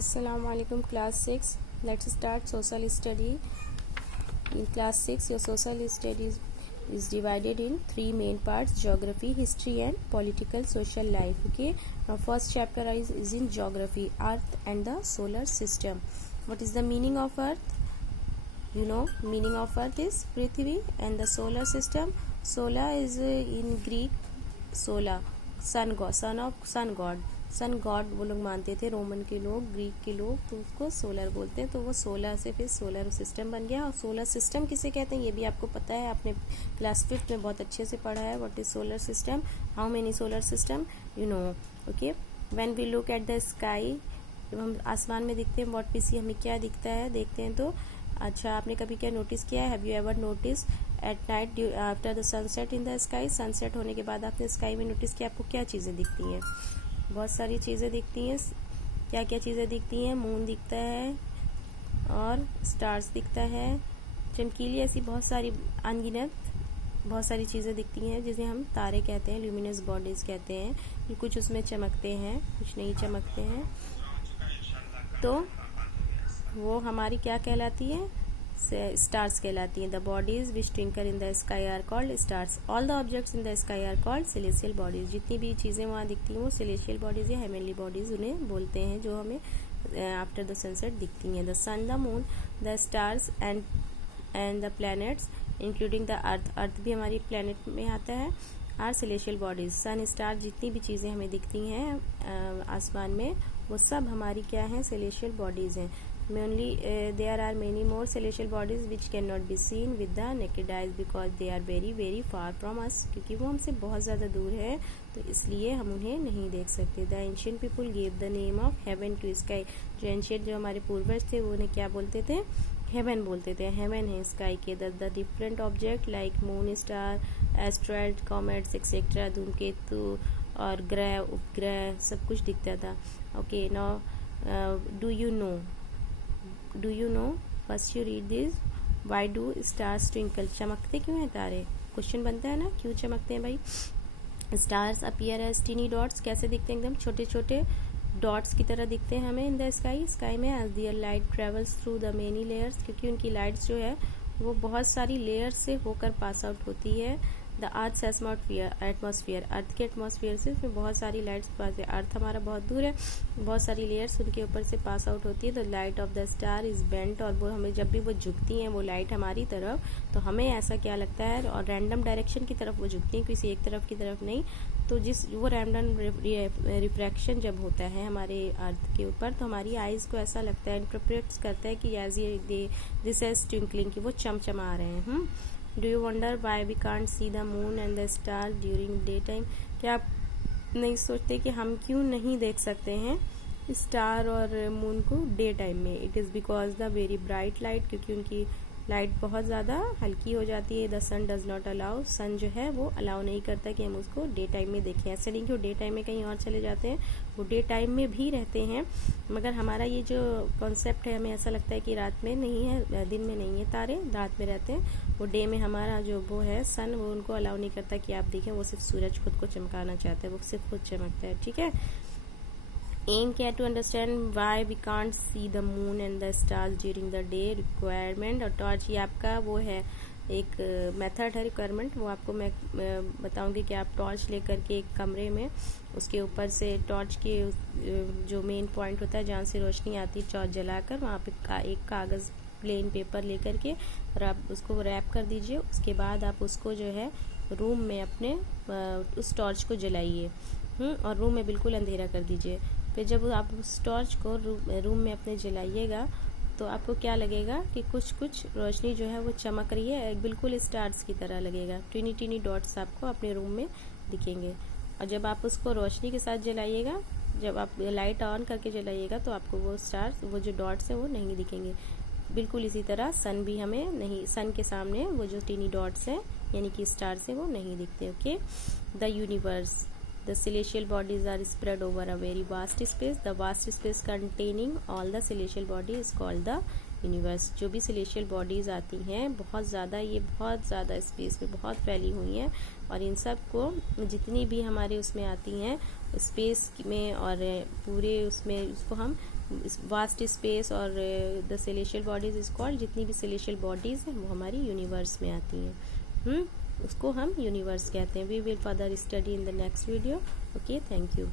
Assalamualaikum class 6. Let's start social study. In class 6 your social studies is divided in three main parts: geography, history and political social life. Okay, now first chapter is in geography, earth and the solar system. What is the meaning of earth? You know, meaning of earth is prithvi, and the solar system, solar is in Greek solar, sun god, sun god वो लोग मानते थे, Roman के लोग, Greek के लोग, तो उसको सोलर बोलते हैं। तो वो सोलर से फिर सोलर सिस्टम बन गया। और सोलर सिस्टम किसे कहते हैं ये भी आपको पता है, आपने क्लास 5 में बहुत अच्छे से पढ़ा है। What is solar system, how many solar system, you know. Okay, when we look at the sky, जब हम आसमान में दिखते हैं, व्हाट वी सी, हमें क्या दिखता है, देखते हैं तो अच्छा, आपने कभी क्या नोटिस किया है, have you ever notice at night after the sunset in the sky, sunset होने के बाद आपने स्काई में नोटिस किया आपको क्या चीज़ें दिखती हैं? बहुत सारी चीज़ें दिखती हैं। क्या क्या चीज़ें दिखती हैं? मून दिखता है और स्टार्स दिखता है, चमकीली, ऐसी बहुत सारी अनगिनत बहुत सारी चीज़ें दिखती हैं जिसे हम तारे कहते हैं, ल्यूमिनस बॉडीज़ कहते हैं। कि कुछ उसमें चमकते हैं, कुछ नहीं चमकते हैं, तो वो हमारी क्या कहलाती है? स्टार्स कहलाती हैं। The bodies which twinkle in the sky are called stars. All the objects in the sky are called celestial bodies. जितनी भी चीज़ें वहाँ दिखती हैं वो सेलेशियल बॉडीज या हेवनली बॉडीज उन्हें बोलते हैं, जो हमें आफ्टर द सनसेट दिखती हैं। The sun, the moon, the stars and the planets including the earth, earth भी हमारी प्लैनेट में आता है, are celestial bodies. Sun, star, जितनी भी चीज़ें हमें दिखती हैं आसमान में, वो सब हमारी क्या हैं? सेलेशियल बॉडीज़ हैं। Mainly there are many more celestial bodies which cannot be seen with the naked eyes because they are very very far from us, क्योंकि वो हमसे बहुत ज़्यादा दूर है, तो इसलिए हम उन्हें नहीं देख सकते। The ancient people gave the name of heaven to sky. जो ancient, जो हमारे पूर्वज थे, वो उन्हें क्या बोलते थे? हेवन बोलते थे। हेवन है स्काई के। The different object like moon, star, asteroid, comets etcetera, धूमकेतु और ग्रह, उपग्रह, सब कुछ दिखता था। Okay, now do you know first you read this, why do stars twinkle, चमकते क्यों हैं तारे? क्वेश्चन बनता है ना, क्यों चमकते हैं भाई? Stars appear as tiny dots, कैसे दिखते हैं? एकदम छोटे छोटे डॉट्स की तरह दिखते हैं हमें इन द स्काई में। As their light travels through the many layers, क्योंकि उनकी लाइट्स जो है वो बहुत सारी लेयर्स से होकर पास आउट होती है। द अर्थ एटमॉस्फेयर, अर्थ के एटमॉस्फेयर से उसमें बहुत सारी लाइट्स पास है। अर्थ हमारा बहुत दूर है, बहुत सारी लेयर्स उनके ऊपर से पास आउट होती है। The light of the star is bent, और वो हमें जब भी वो झुकती हैं वो लाइट हमारी तरफ, तो हमें ऐसा क्या लगता है, और रैंडम डायरेक्शन की तरफ वो झुकती हैं, किसी एक तरफ की तरफ नहीं। तो वो रैंडम रिफ्रैक्शन जब होता है हमारे अर्थ के ऊपर, तो हमारी आइज़ को ऐसा लगता है, इंटरप्रेट करता है कि एज ये दिस इज ट्विंकलिंग, कि वो चमचमा रहे हैं। Do you wonder why we can't see the moon and the star during day time, क्या आप नहीं सोचते कि हम क्यों नहीं देख सकते हैं स्टार और मून को डे टाइम में? It is because the very bright light, क्योंकि उनकी लाइट बहुत ज़्यादा हल्की हो जाती है। The sun does not allow, sun जो है वो अलाउ नहीं करता कि हम उसको डे टाइम में देखें। ऐसे नहीं कि वो डे टाइम में कहीं और चले जाते हैं, वो डे टाइम में भी रहते हैं, मगर हमारा ये जो कॉन्सेप्ट है, हमें ऐसा लगता है कि रात में नहीं है, दिन में नहीं है तारे, रात में रहते हैं। वो डे में हमारा जो वो है सन, वो उनको अलाउ नहीं करता कि आप देखें, वो सिर्फ सूरज खुद को चमकाना चाहता है, वो सिर्फ खुद चमकता है। ठीक है, एम क्या to understand why we can't see the moon and the stars during the day. Requirement और टॉर्च, ये आपका वो है एक मेथड है, रिक्वायरमेंट, वो आपको मैं बताऊंगी कि आप टॉर्च लेकर के एक कमरे में, उसके ऊपर से टॉर्च के जो मेन पॉइंट होता है जहाँ से रोशनी आती है, टॉर्च जलाकर वहाँ पे एक कागज़, प्लेन पेपर लेकर के, और आप उसको रैप कर दीजिए। उसके बाद आप उसको जो है रूम में अपने उस टॉर्च को जलाइए, और रूम में बिल्कुल अंधेरा कर दीजिए। फिर जब आप उस टॉर्च को रूम में अपने जलाइएगा, तो आपको क्या लगेगा कि कुछ कुछ रोशनी जो है वो चमक रही है, बिल्कुल स्टार्स की तरह लगेगा, टीनी टीनी डॉट्स आपको अपने रूम में दिखेंगे। और जब आप उसको रोशनी के साथ जलाइएगा, जब आप लाइट ऑन करके जलाइएगा, तो आपको वो स्टार्स, वो जो डॉट्स हैं वो नहीं दिखेंगे। बिल्कुल इसी तरह सन भी हमें नहीं, सन के सामने वो जो टीनी डॉट्स हैं यानी कि स्टार्स हैं वो नहीं दिखते। Okay, the universe, the celestial bodies are spread over a very vast space. The vast space containing all the celestial body is called the universe. जो भी सेलेशियल बॉडीज़ आती हैं बहुत ज़्यादा स्पेस में बहुत फैली हुई हैं, और इन सब को जितनी भी हमारे उसमें आती हैं स्पेस में और पूरे उसमें, उसको हम वास्ट स्पेस और the celestial bodies is called, जितनी भी सेलेशियल बॉडीज़ हैं वो हमारी यूनिवर्स में आती हैं। उसको हम यूनिवर्स कहते हैं। We will further study in the next video. Okay, thank you.